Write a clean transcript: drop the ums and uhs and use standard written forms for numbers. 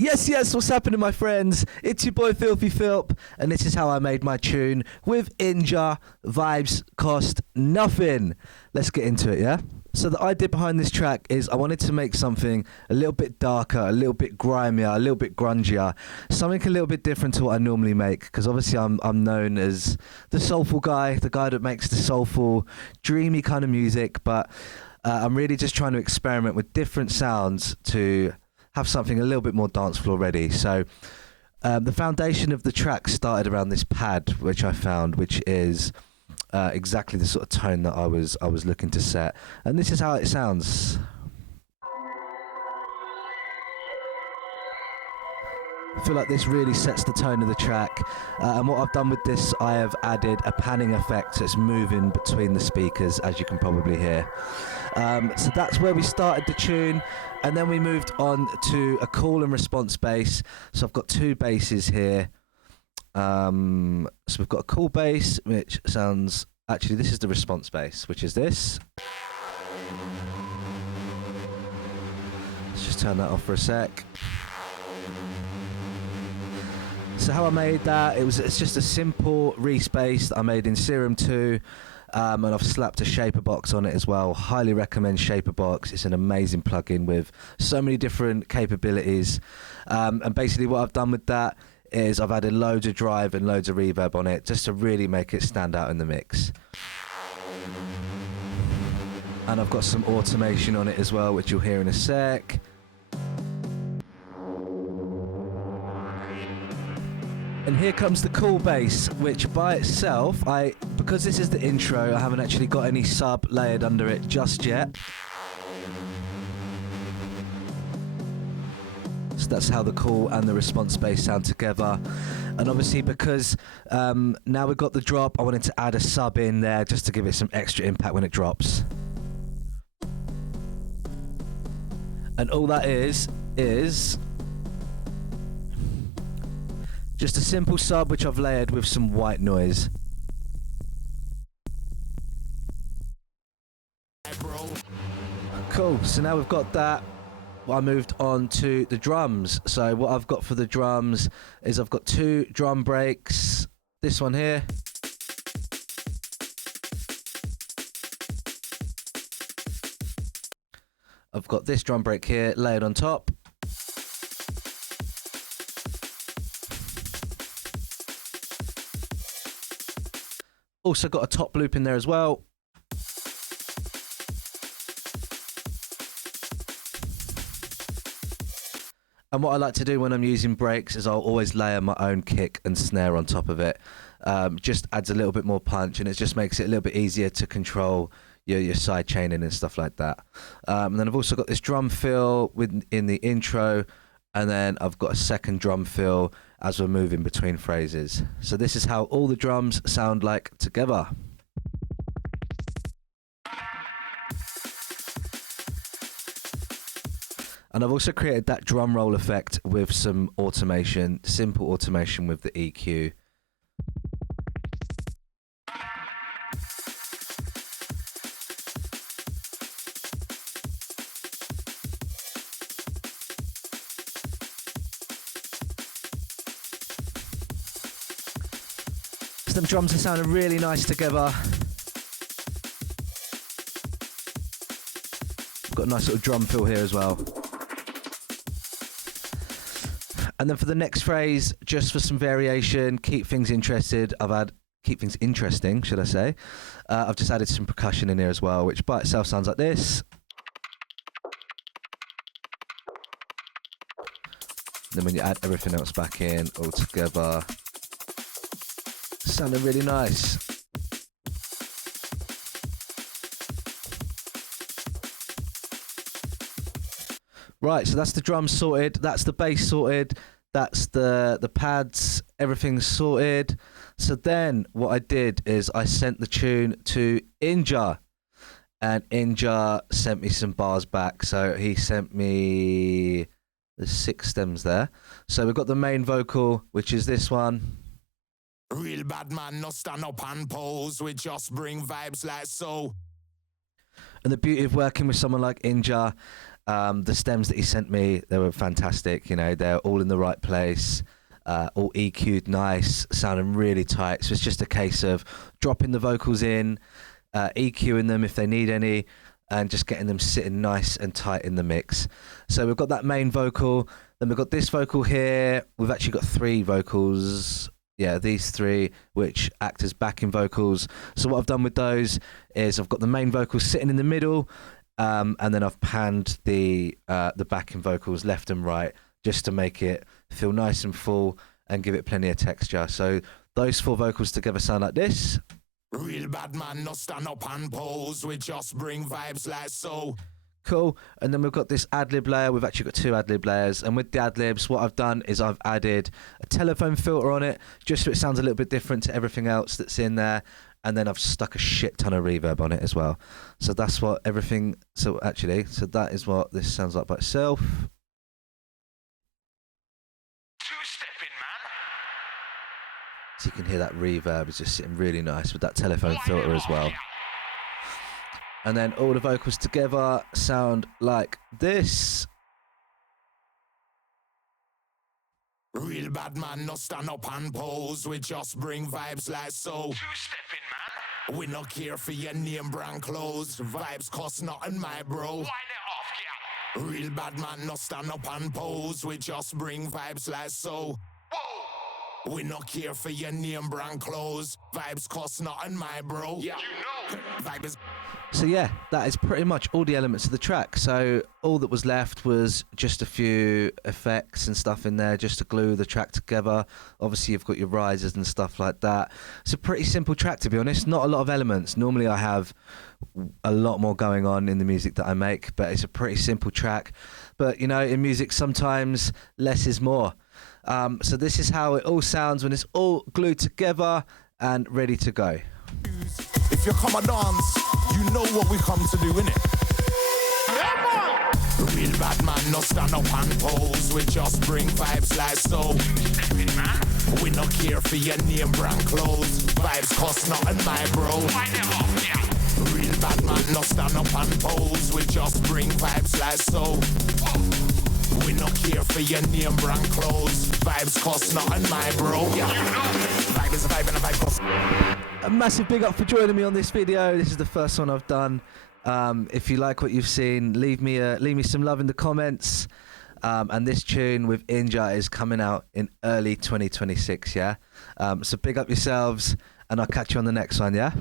Yes, what's happening, my friends? It's your boy Filthy Philp, and this is how I made my tune with Inja. Vibes cost nothing. Let's get into it, yeah? So the idea behind this track is I wanted to make something a little bit darker, a little bit grimier, a little bit grungier, something a little bit different to what I normally make, because obviously I'm known as the soulful guy, the guy that makes the soulful, dreamy kind of music, but I'm really just trying to experiment with different sounds to have something a little bit more dance floor ready. So the foundation of the track started around this pad, which I found, which is exactly the sort of tone that I was looking to set, and this is how it sounds. I feel like this really sets the tone of the track, and what I've done with this, I have added a panning effect that's moving between the speakers, as you can probably hear. So that's where we started the tune, and then we moved on to a call and response bass. So I've got two basses here. So we've got a call bass, which sounds, actually this is the response bass, which is this. Let's just turn that off for a sec. So how I made that, it's just a simple respace that I made in Serum 2, and I've slapped a shaper box on it as well. Highly recommend shaper box. It's an amazing plugin with so many different capabilities, and basically what I've done with that is I've added loads of drive and loads of reverb on it just to really make it stand out in the mix. And I've got some automation on it as well, which you'll hear in a sec. And here comes the call bass, which by itself, because this is the intro, I haven't actually got any sub layered under it just yet. So that's how the call and the response bass sound together. And obviously because now we've got the drop, I wanted to add a sub in there just to give it some extra impact when it drops. And all that is just a simple sub which I've layered with some white noise. Cool, so now we've got that, I moved on to the drums. So what I've got for the drums is I've got two drum breaks. This one here. I've got this drum break here layered on top. Also got a top loop in there as well. And what I like to do when I'm using breaks is I'll always layer my own kick and snare on top of it. Just adds a little bit more punch, and it just makes it a little bit easier to control your side chaining and stuff like that. And then I've also got this drum fill in the intro, and then I've got a second drum fill as we're moving between phrases. So this is how all the drums sound like together. And I've also created that drum roll effect with some automation, simple automation with the EQ. Some drums are sounding really nice together. Got a nice little drum fill here as well. And then for the next phrase, just for some variation, keep things interesting, should I say. I've just added some percussion in here as well, which by itself sounds like this. Then when you add everything else back in all together, sounding really nice. Right, so that's the drums sorted, that's the bass sorted, that's the pads, everything's sorted. So then what I did is I sent the tune to Inja, and Inja sent me some bars back. So he sent me the 6 stems there. So we've got the main vocal, which is this one. Real bad man, no stand up and pose. We just bring vibes like so. And the beauty of working with someone like Inja, The stems that he sent me, they were fantastic. You know, they're all in the right place, all EQ'd nice, sounding really tight. So it's just a case of dropping the vocals in, EQing them if they need any, and just getting them sitting nice and tight in the mix. So we've got that main vocal, then we've got this vocal here. We've actually got 3 vocals. Yeah, these 3, which act as backing vocals. So what I've done with those is I've got the main vocals sitting in the middle, and then I've panned the backing vocals left and right just to make it feel nice and full and give it plenty of texture. So those 4 vocals together sound like this. Real bad man, no stand up and pose. We just bring vibes like so. Cool. And then we've got this ad-lib layer. We've actually got 2 ad-lib layers. And with the ad-libs, what I've done is I've added a telephone filter on it, just so it sounds a little bit different to everything else that's in there. And then I've stuck a shit ton of reverb on it as well. So that's what everything... So that is what this sounds like by itself. Two-stepping, man. So you can hear that reverb is just sitting really nice with that telephone filter as well. And then all the vocals together sound like this. Real bad man, no stand up and pose. We just bring vibes like so. Two-stepping, man. We no care for your name brand clothes. Vibes cost nothing, my bro. Wind it off, yeah. Real bad man, no stand up and pose. We just bring vibes like so. Whoa. We no care for your name brand clothes. Vibes cost nothing, my bro. You know. Vibe is... So yeah, that is pretty much all the elements of the track. So all that was left was just a few effects and stuff in there just to glue the track together. Obviously you've got your risers and stuff like that. It's a pretty simple track, to be honest. Not a lot of elements. Normally I have a lot more going on in the music that I make, but it's a pretty simple track. But you know, in music sometimes less is more. So this is how it all sounds when it's all glued together and ready to go. If you come a dance, you know what we come to do, innit? Real bad man, no stand up and pose. We just bring vibes like so. Two-stepping, man. We no care for your name brand clothes. Vibes cost nothing, my bro. Wind it off, yeah. Real bad man, no stand up and pose. We just bring vibes like so. We no care for your name brand clothes. Vibes cost nothing, my bro. You know. Vibe is a vibe and a vibe cost. A massive big up for joining me on this video. This is the first one I've done. If you like what you've seen, leave me some love in the comments. And this tune with Inja is coming out in early 2026, yeah? So big up yourselves, and I'll catch you on the next one, yeah?